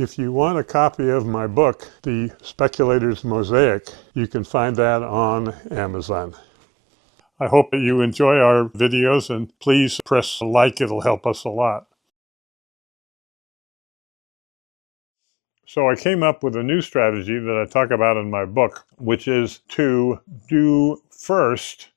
If you want a copy of my book, The Speculator's Mosaic, you can find that on Amazon. I hope that you enjoy our videos, and please press like, it'll help us a lot. So I came up with a new strategy that I talk about in my book, which is to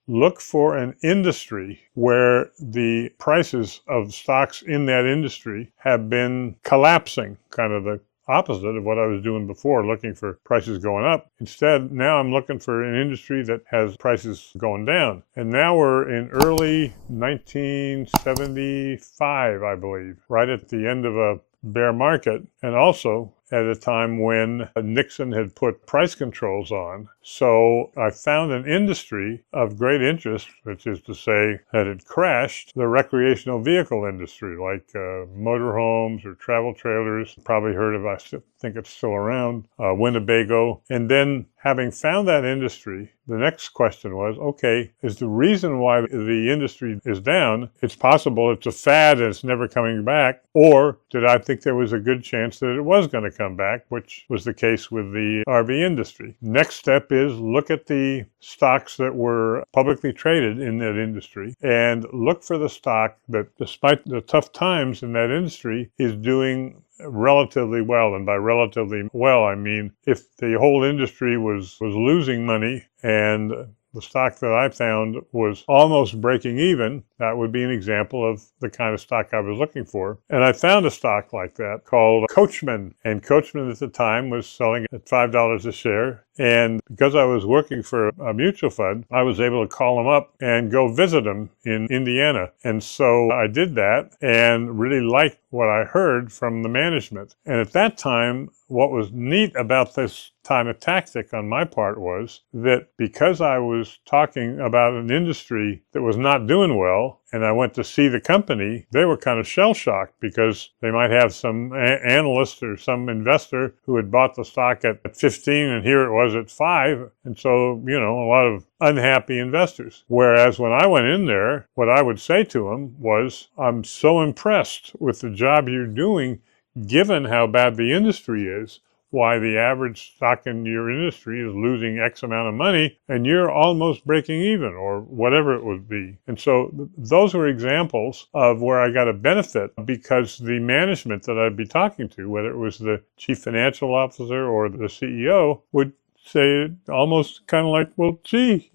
look for an industry where the prices of stocks in that industry have been collapsing, kind of the opposite of what I was doing before, looking for prices going up. Instead, now I'm looking for an industry that has prices going down. And now we're in early 1975, I believe, right at the end of a bear market, and also at a time when Nixon had put price controls on. So I found an industry of great interest, which is to say that it crashed the recreational vehicle industry, like motorhomes or travel trailers. Probably heard of, I think it's still around, Winnebago. And then having found that industry, the next question was, okay, is the reason why the industry is down, it's possible it's a fad and it's never coming back, or did I think there was a good chance that it was going to come back, which was the case with the RV industry. Next step is look at the stocks that were publicly traded in that industry and look for the stock that, despite the tough times in that industry, is doing relatively well. And by relatively well, I mean if the whole industry was losing money and the stock that I found was almost breaking even, that would be an example of the kind of stock I was looking for. And I found a stock like that called Coachman. And Coachman at the time was selling at $5 a share. And because I was working for a mutual fund, I was able to call him up and go visit him in Indiana. And so I did that and really liked what I heard from the management. And at that time, what was neat about this kind of tactic on my part was that because I was talking about an industry that was not doing well, and I went to see the company, they were kind of shell-shocked because they might have some analyst or some investor who had bought the stock at 15 and here it was at 5. And so, a lot of unhappy investors. Whereas when I went in there, what I would say to them was, I'm so impressed with the job you're doing, given how bad the industry is, why the average stock in your industry is losing X amount of money and you're almost breaking even, or whatever it would be. And so those were examples of where I got a benefit because the management that I'd be talking to, whether it was the chief financial officer or the CEO, would say almost kind of like, well, gee,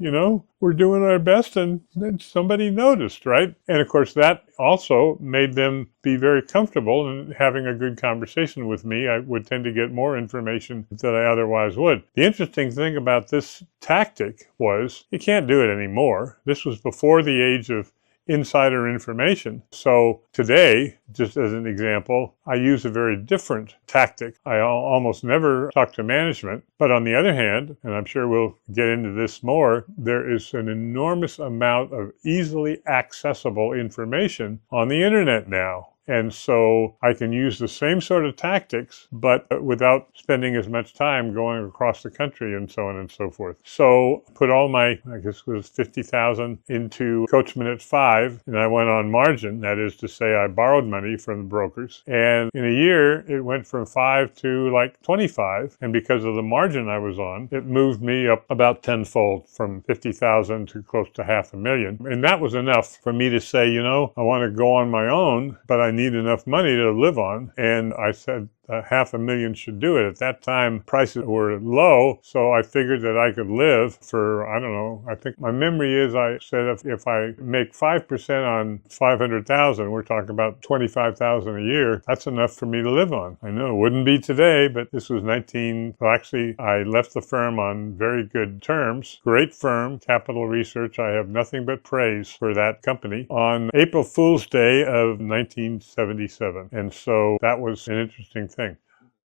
we're doing our best and then somebody noticed, right? And of course, that also made them be very comfortable in having a good conversation with me. I would tend to get more information than I otherwise would. The interesting thing about this tactic was you can't do it anymore. This was before the age of insider information. So today, just as an example, I use a very different tactic. I almost never talk to management, but on the other hand, and I'm sure we'll get into this more, there is an enormous amount of easily accessible information on the internet now. And so I can use the same sort of tactics, but without spending as much time going across the country and so on and so forth. So put all my, I guess it was 50,000 into Coachman at 5, and I went on margin. That is to say, I borrowed money from the brokers. And in a year, it went from 5 to like 25. And because of the margin I was on, it moved me up about tenfold from 50,000 to close to $500,000. And that was enough for me to say, I want to go on my own, but I need enough money to live on. And I said, $500,000 should do it. At that time, prices were low, so I figured that I could live for, I don't know, I think my memory is I said if I make 5% on 500,000, we're talking about 25,000 a year, that's enough for me to live on. I know it wouldn't be today, but this was actually, I left the firm on very good terms. Great firm, Capital Research. I have nothing but praise for that company on April Fool's Day of 1977. And so that was an interesting thing.